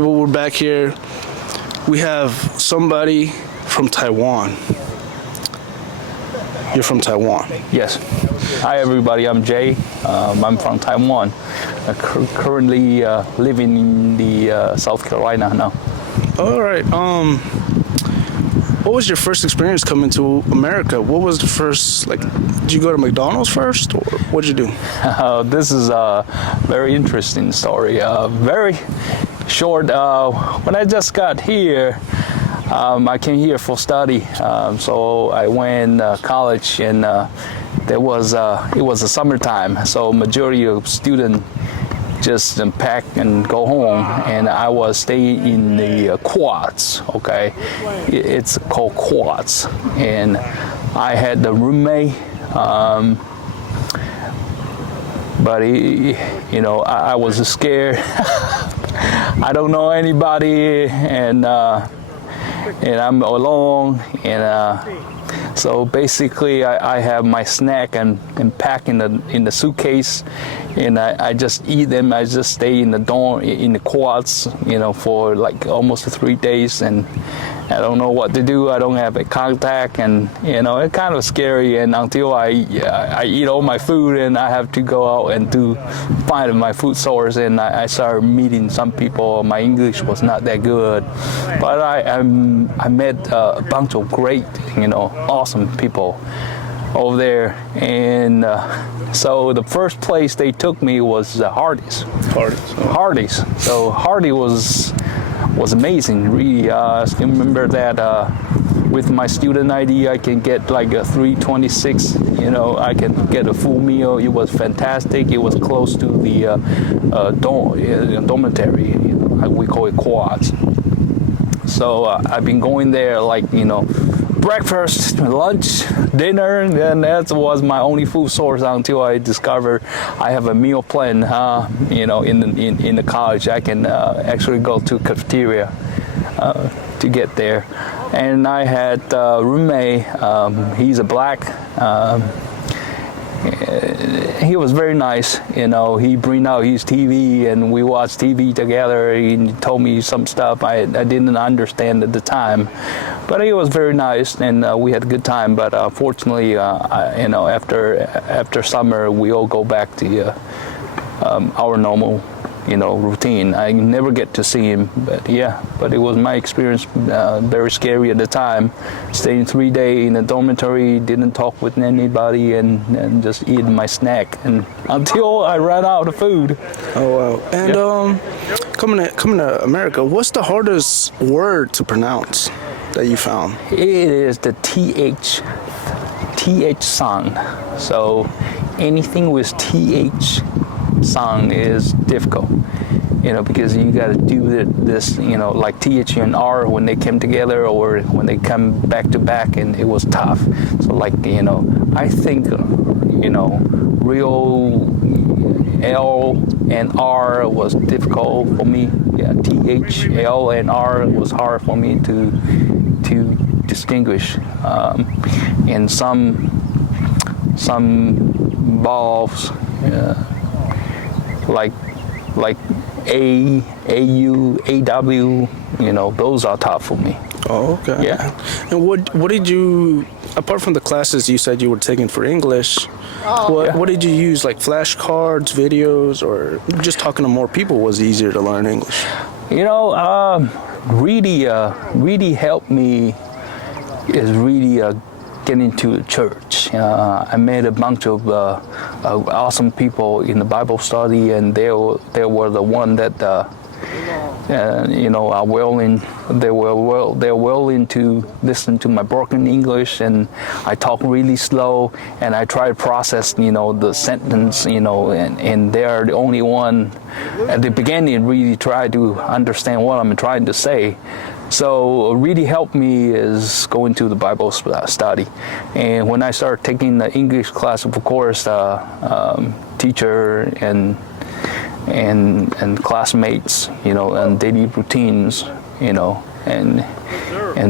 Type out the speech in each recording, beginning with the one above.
We're back here. We have somebody from Taiwan. You're from Taiwan. Yes. Hi, everybody. I'm Jay. I'm from Taiwan. Currently living in the South Carolina now. All right. What was your first experience coming to America? What was the first, did you go to McDonald's first, or what did you do? This is a very interesting story. Very short. When I just got here, I came here for study. So I went college, and it was a summertime. So majority of students just pack and go home, and I was staying in the quads. Okay, it's called quads, and I had the roommate. But I was scared. I don't know anybody, and I'm alone, and so basically I have my snack and pack in the suitcase, and I just eat them. I just stay in the dorm in the quads, for like almost 3 days, and I don't know what to do. I don't have a contact, and it's kind of scary. And until I eat all my food, and I have to go out and find my food source, and I started meeting some people. My English was not that good, but I met a bunch of great, awesome people over there, and so the first place they took me was Hardee's. Hardee's. So Hardee's was amazing. Really, I still remember that with my student ID, I can get like a $3.26. I can get a full meal. It was fantastic. It was close to the dormitory. We call it quads. So I've been going there breakfast, lunch, dinner, and that was my only food source until I discovered I have a meal plan. In the college, I can actually go to cafeteria to get there. And I had a roommate. He's a black. He was very nice. He bring out his TV, and we watched TV together. He told me some stuff I didn't understand at the time, but he was very nice, and we had a good time. But fortunately, after summer, we all go back to our normal routine. I never get to see him, but it was my experience, very scary at the time. Staying 3 days in a dormitory, didn't talk with anybody, and just eating my snack, and until I ran out of food. Oh wow! And coming to America, what's the hardest word to pronounce that you found? It is the TH sound. So anything with TH sound is difficult, because you got to do this, like TH and R when they came together, or when they come back to back, and it was tough. So I think, real L and R was difficult for me. Yeah, TH, L, and R was hard for me to distinguish. And some vowels, like A, AU, AW, those are tough for me. Oh, okay. Yeah. And what did you, apart from the classes you said you were taking for English, what did you use, like flashcards, videos, or just talking to more people was easier to learn English? Really helped me is really getting to the church. I met a bunch of awesome people in the Bible study, and they were the one that are willing. They're willing to listen to my broken English, and I talk really slow, and I try to process the sentence, and they're the only one at the beginning really try to understand what I'm trying to say. So really helped me is going to the Bible study. And when I started taking the English class, of course, teacher and classmates, and daily routines, and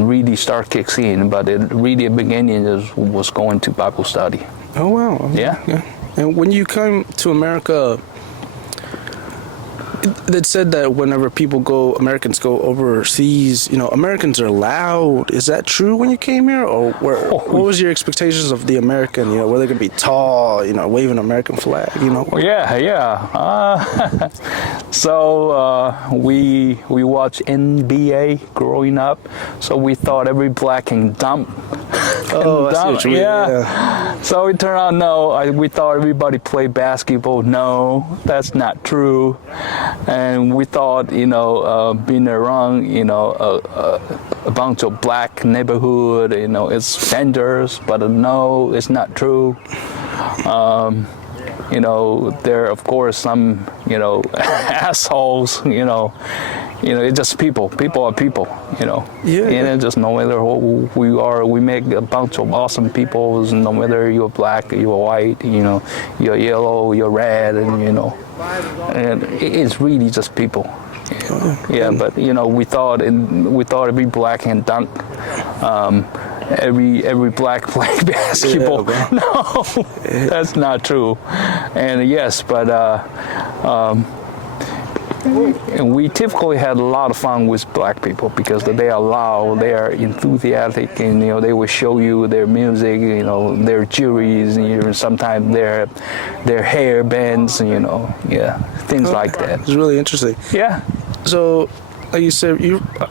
really start kicks in. But it really at the beginning was going to Bible study. Oh wow! Yeah. And when you came to America, It said that whenever Americans go overseas, Americans are loud. Is that true when you came here, or what was your expectations of the American? Were they gonna be tall, waving an American flag? Yeah. So we watched NBA growing up, so we thought every black can dump. Oh, I see what you mean. Yeah. So it turned out we thought everybody played basketball. No, that's not true. And we thought, being around, a bunch of black neighborhood, it's dangerous. But no, it's not true. There are, of course, some, assholes, it's just people. People are people, Yeah. And just no matter who we are, we make a bunch of awesome people, no matter you're black, you're white, you're yellow, you're red, and it's really just people. Yeah, but we thought every black can dunk. Every black play basketball. Yeah, no, that's not true. And yes, but and we typically had a lot of fun with black people because they are loud, they are enthusiastic, and they will show you their music, their jewelries, sometimes their hair bands, things like that. It's really interesting. Yeah. So, like you said,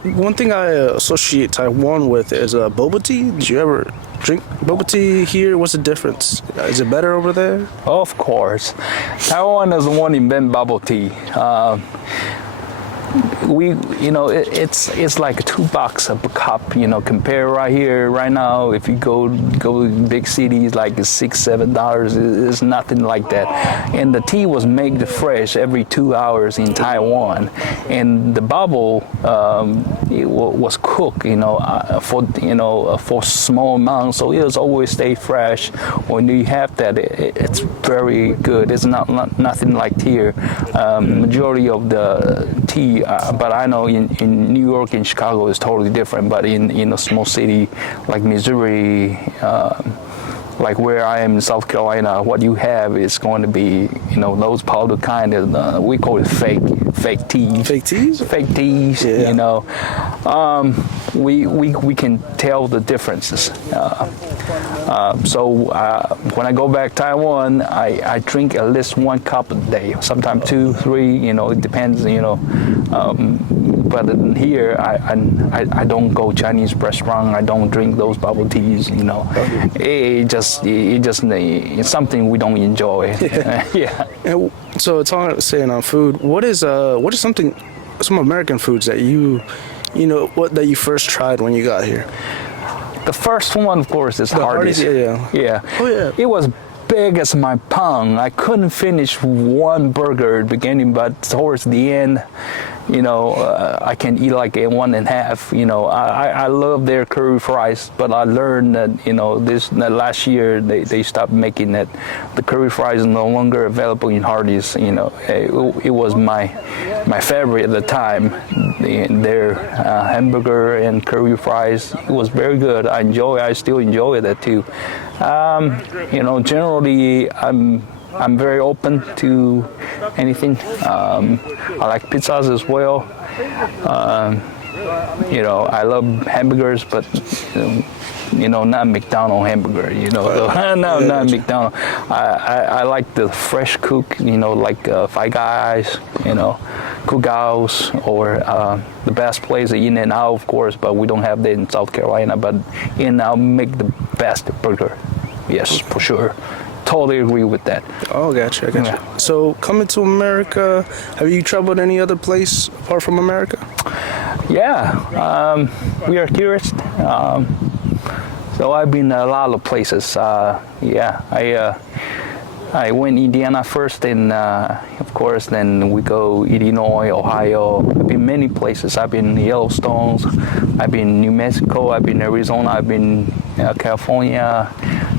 one thing I associate Taiwan with is boba tea. Did you ever drink boba tea here? What's the difference? Is it better over there? Of course. Taiwan is the one invent bubble tea. It's like $2 a cup, compare right here, right now, if you go to big cities like $6-7, it's nothing like that. And the tea was made fresh every 2 hours in Taiwan. And the bubble, it was cooked, for small amounts, so it was always stay fresh. When you have that, it's very good. It's nothing like here. Majority of the tea, but I know in New York and Chicago it's totally different. But in a small city like Missouri, like where I am in South Carolina, what you have is going to be, those powder kind of, we call it fake teas. Fake teas? Fake teas, yeah. We can tell the differences. So when I go back to Taiwan, I drink at least 1 cup a day, sometimes 2, 3, it depends, but here I don't go Chinese restaurant. I don't drink those bubble teas. It's something we don't enjoy. Yeah. And so saying on food, what is some American foods that that you first tried when you got here? The first one, of course, is Hardee's. Yeah. Oh yeah. It was big as my palm. I couldn't finish one burger at the beginning, but towards the end, I can eat like 1.5. I love their curry fries, but I learned that last year they stopped making that. The curry fries is no longer available in Hardee's. It was my favorite at the time. Their hamburger and curry fries, it was very good. I still enjoy that too. Generally I'm very open to anything. I like pizzas as well. I love hamburgers, but not McDonald's hamburger. Not McDonald's. I like the fresh cook. Like Five Guys. Cookhouse, or the best place, In-N-Out, of course, but we don't have that in South Carolina. But In-N-Out make the best burger. Yes, for sure. Totally agree with that. Oh, gotcha. Yeah. So, coming to America, have you traveled any other place apart from America? Yeah, we are curious. So I've been a lot of places. I went Indiana first, and of course, then we go Illinois, Ohio. I've been many places. I've been Yellowstone. I've been New Mexico. I've been Arizona. I've been California,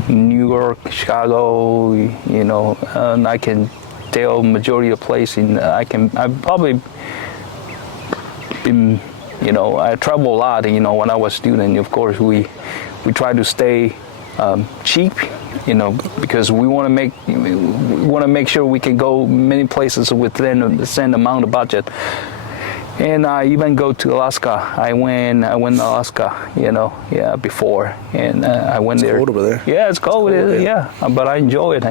New York, Chicago. And I can tell majority of place. I've probably been. I travel a lot. When I was a student, of course, we try to stay cheap. because we want to make sure we can go many places within the same amount of budget. And I even go to Alaska. I went to Alaska, before, and I went there. It's cold over there. Yeah, it's cold. But I enjoy it.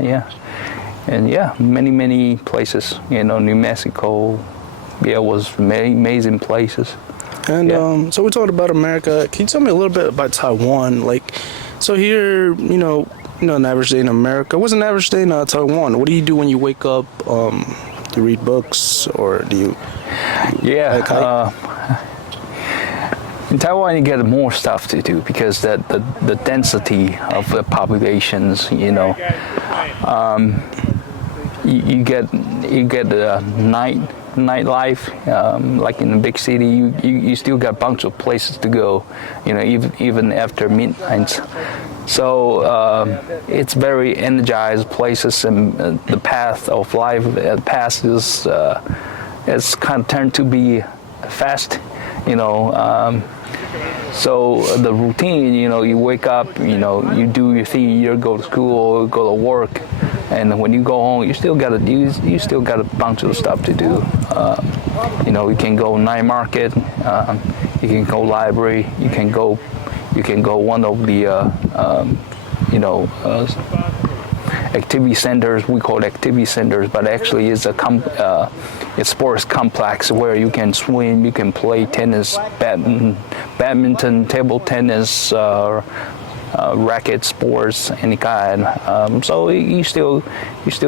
And many places. New Mexico. Yeah, it was amazing places. And so we talked about America. Can you tell me a little bit about Taiwan? So here, an average day in America. What's an average day in Taiwan? What do you do when you wake up? Do you read books, or do you? In Taiwan, you get more stuff to do because the density of the populations. You get the nightlife, like in a big city. You still got a bunch of places to go. Even after midnight. So it's very energized places, and the path of life passes. It's kind of turned to be fast, so the routine, you wake up, you do your thing, you go to school, go to work, and when you go home, you still got a bunch of stuff to do. You can go night market, you can go library, you can go one of the activity centers. We call it activity centers, but actually it's a sports complex where you can swim, you can play tennis, badminton, table tennis, racket sports, any kind. So you still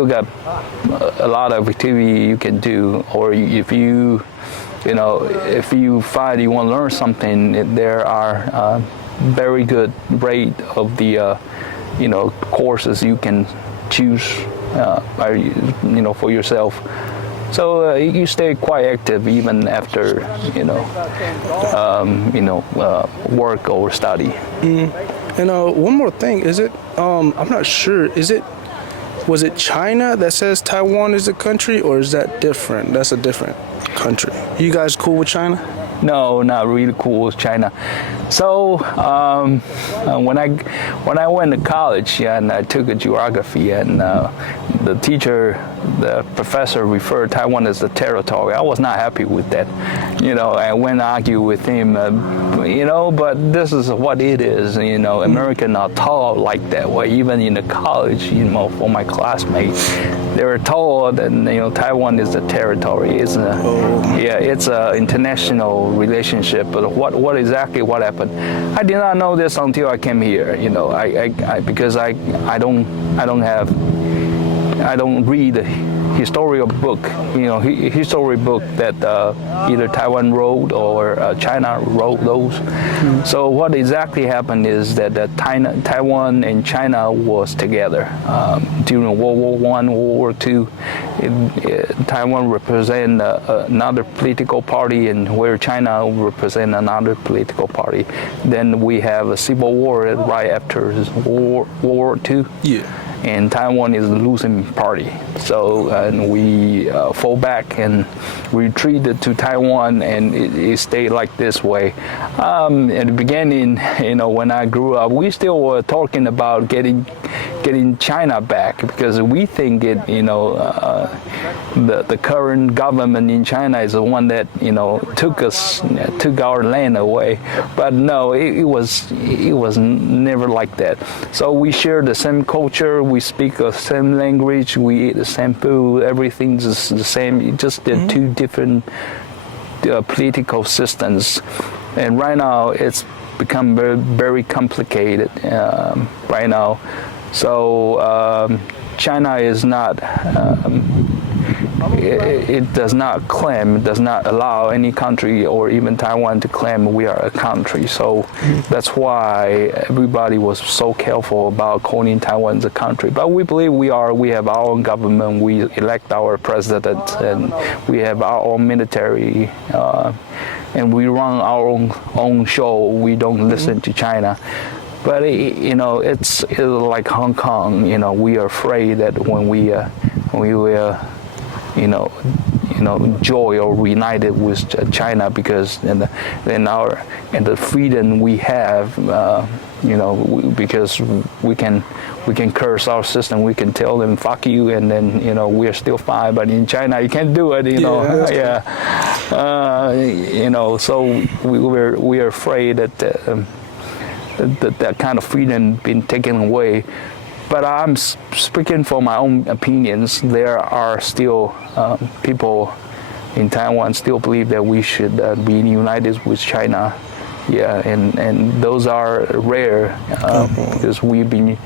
got a lot of activity you can do. Or if you find you want to learn something, there are very good rate of the courses you can choose for yourself. So you stay quite active even after work or study. And one more thing, is it? I'm not sure. Was it China that says Taiwan is a country, or is that different? That's a different country. You guys cool with China? No, not really cool with China. So when I went to college, and I took a geography, and the professor referred Taiwan as a territory. I was not happy with that. I went and argued with him. But this is what it is. Americans are tall like that way. Even in the college, for my classmates, they were told that Taiwan is a territory. It's a international relationship. But what exactly happened? I did not know this until I came here. Because I don't read historical book, history book that either Taiwan wrote or China wrote those. So what exactly happened is that Taiwan and China was together during World War I, World War II. Taiwan represent another political party, and where China represent another political party. Then we have a civil war right after World War II. Yeah. And Taiwan is the losing party. So we fall back and retreated to Taiwan, and it stayed like this way. At the beginning, when I grew up, we still were talking about getting China back, because we think the current government in China is the one that took our land away. But no, it was never like that. So we share the same culture. We speak the same language, we eat the same food, everything's the same, just the two different political systems. And right now it's become very, very complicated right now. So China is not, it does not allow any country or even Taiwan to claim we are a country. So that's why everybody was so careful about calling Taiwan a country. But we believe we have our own government, we elect our president, and we have our own military, and we run our own show. We don't listen to China. But it's like Hong Kong. We are afraid that when we will joy or reunited with China, because and the freedom we have, because we can curse our system, we can tell them fuck you, and then we're still fine. But in China you can't do it, so we're afraid that that kind of freedom been taken away. But I'm speaking for my own opinions. There are still people in Taiwan still believe that we should be united with China. Yeah, and those are rare, because we've been,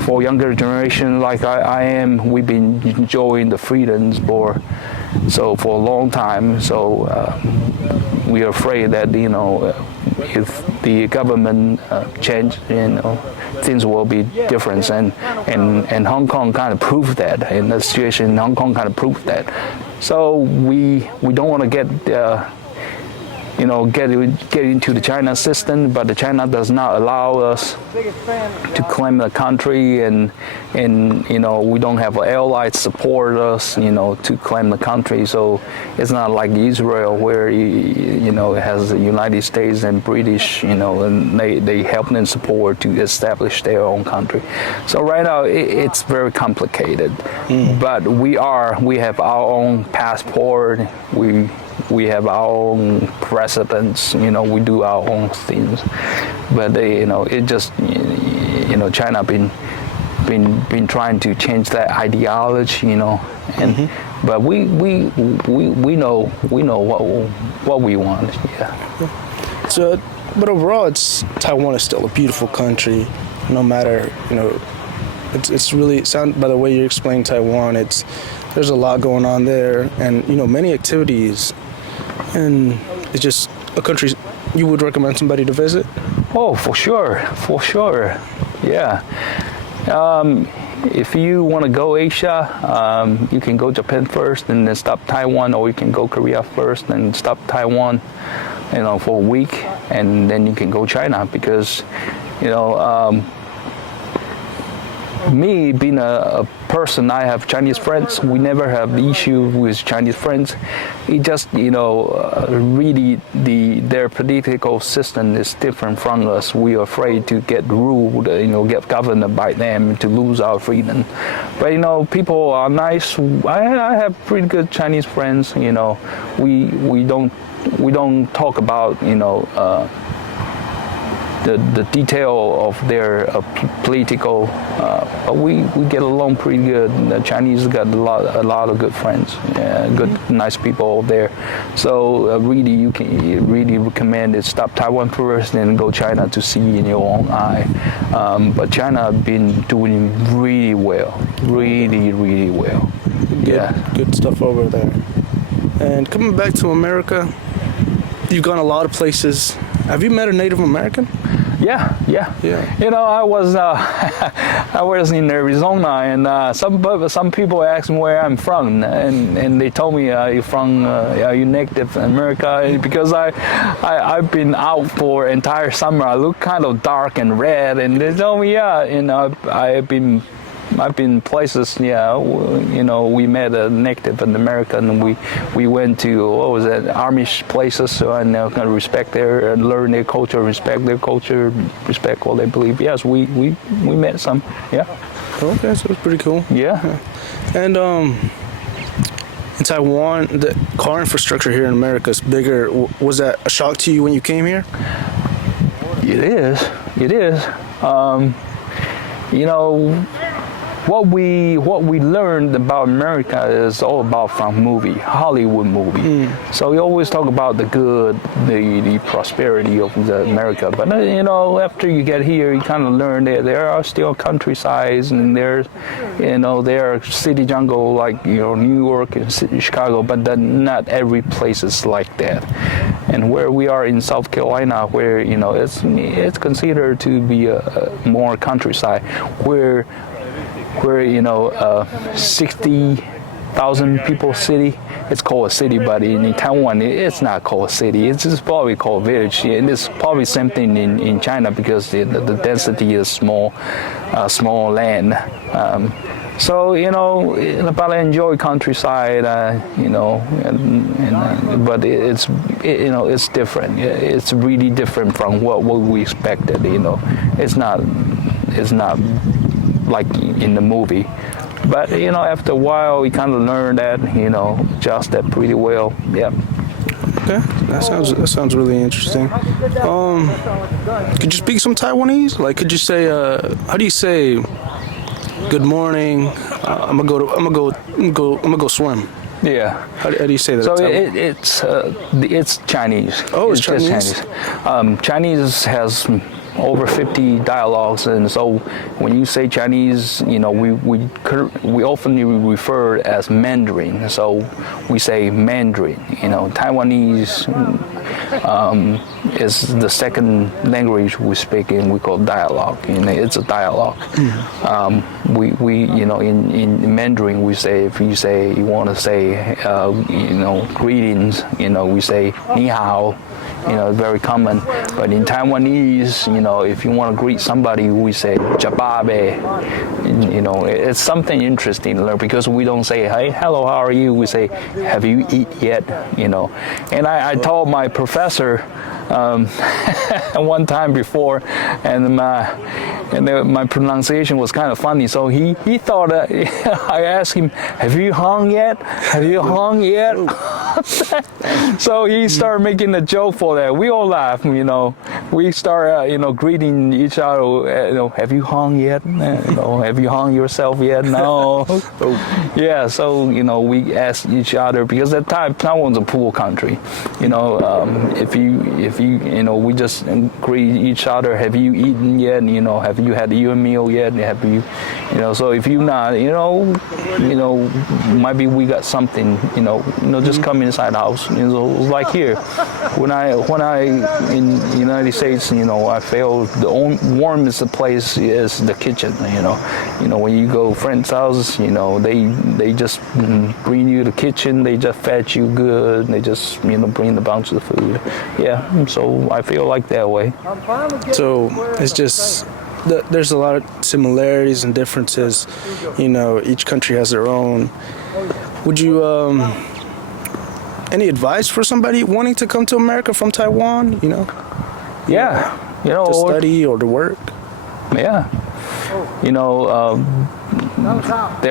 for younger generation like I am, we've been enjoying the freedoms for a long time. So we are afraid that if the government change, things will be different, and Hong Kong kind of proved that, and the situation in Hong Kong kind of proved that. So we don't want to get into the China system, but the China does not allow us to claim the country, and we don't have allies support us, to claim the country. So it's not like Israel, where it has the United States and British, and they help and support to establish their own country. So right now it's very complicated, but we have our own passport. We have our own presidents, we do our own things, but it just, China been trying to change that ideology, and but we know what we want, yeah. So, but overall, Taiwan is still a beautiful country, no matter, it's really by the way you explain Taiwan, there's a lot going on there, and many activities, and it's just a country you would recommend somebody to visit. Oh, for sure, yeah. If you want to go Asia, you can go Japan first and then stop Taiwan, or you can go Korea first and stop Taiwan, for a week, and then you can go China, because me being a person, I have Chinese friends. We never have the issue with Chinese friends. It just, really their political system is different from us. We are afraid to get ruled, get governed by them, to lose our freedom. But people are nice. I have pretty good Chinese friends. We don't talk about the detail of their political, but we get along pretty good. The Chinese got a lot of good friends, good, nice people over there. So really, you can really recommend it. Stop Taiwan first, and go China to see in your own eye. But China have been doing really well, really well. Good stuff over there. And coming back to America, you've gone a lot of places. Have you met a Native American? Yeah. I was I was in Arizona, and some people asked me where I'm from, and they told me, are you Native America? Because I've been out for entire summer. I look kind of dark and red, and they told me, I've been places, we met a Native American. We went to, Amish places, so I now can respect learn their culture, respect their culture, respect what they believe. Yes, we met some, yeah. Okay, so it's pretty cool. Yeah. And in Taiwan, the car infrastructure here in America is bigger. Was that a shock to you when you came here? It is. What we learned about America is all about from Hollywood movie. So we always talk about the good, the prosperity of America. But after you get here, you kind of learn that there are still countrysides, and there are city jungle like New York and Chicago, but not every place is like that. And where we are in South Carolina, where it's considered to be a more countryside, where 60,000 people city. It's called a city, but in Taiwan, it's not called a city. It's just probably called a village. And it's probably same thing in China, because the density is small land. So but I enjoy countryside, but it's different. It's really different from what we expected. It's not like in the movie. But after a while, we kind of learned that, adjust that pretty well. Yeah. Okay, that sounds really interesting. Could you speak some Taiwanese? Like, could you say how do you say good morning? I'm gonna go swim. Yeah. How do you say that? So it's Chinese. Oh, it's Chinese? just Chinese. Chinese has over 50 dialogues, and so when you say Chinese, we often refer as Mandarin. So we say Mandarin. Taiwanese is the second language we speak in. We call dialogue, and it's a dialogue. We in Mandarin we say, if you want to say greetings, we say ni hao. Very common. But in Taiwanese, if you want to greet somebody, we say jababe. It's something interesting to learn, because we don't say, hey, hello, how are you? We say, have you eat yet? And I told my professor one time before, and my pronunciation was kind of funny. So he thought I asked him, have you hung yet? Have you hung yet? So he started making a joke for that. We all laugh, We start, greeting each other. Have you hung yet? Have you hung yourself yet? No. Yeah. So we ask each other, because at the time Taiwan's a pool country. If you we just greet each other. Have you eaten yet? Have you had your meal yet? Have you? So if you not, maybe we got something. Just come inside the house. Like here, when I in the United States, I feel the warmest place is the kitchen. When you go friend's house, they just bring you the kitchen. They just fed you good. They just bring a bunch of food. Yeah. So I feel like that way. So it's just there's a lot of similarities and differences. Each country has their own. Would you any advice for somebody wanting to come to America from Taiwan? Yeah. To study or to work. Yeah. There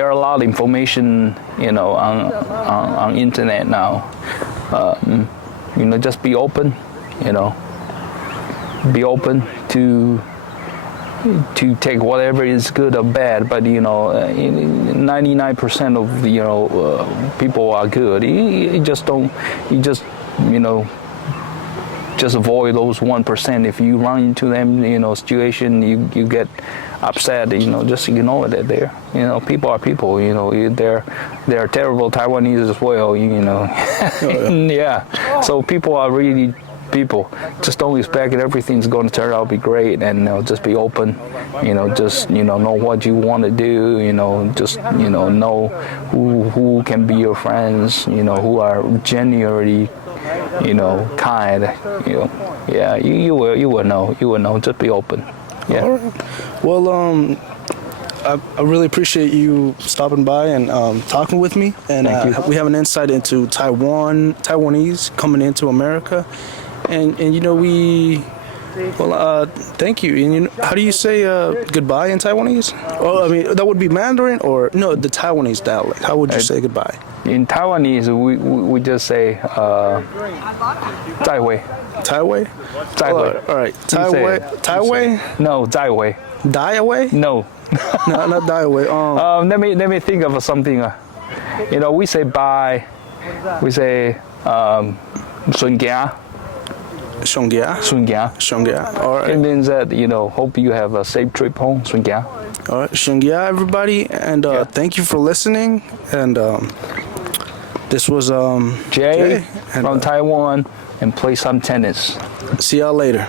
are a lot of information, on internet now. Just be open. Be open to take whatever is good or bad, but 99% of people are good. Just avoid those 1%. If you run into them, situation, you get upset. Just ignore that. People are people. They're terrible Taiwanese as well. Yeah. So people are really people. Just don't expect everything's going to turn out to be great, and just be open. Just know what you want to do. Just know who can be your friends. Who are genuinely kind. Yeah. You will know. You will know. Just be open. Yeah. All right. Well, I really appreciate you stopping by and talking with me. And we have an insight into Taiwanese coming into America. And thank you. And how do you say goodbye in Taiwanese? Oh, I mean, that would be Mandarin, or no, the Taiwanese dialect. How would you say goodbye? In Taiwanese, we just say 再会. 再会? 再会. All right. 再会? 再会? No, 再会. Die away? No. No, not die away. Let me think of something. We say bye. We say 順家. 順家? 順家. 順家. All right. It means that, hope you have a safe trip home. 順家. All right. 順家, everybody. And thank you for listening. And this was Jay from Taiwan, and play some tennis. See y'all later.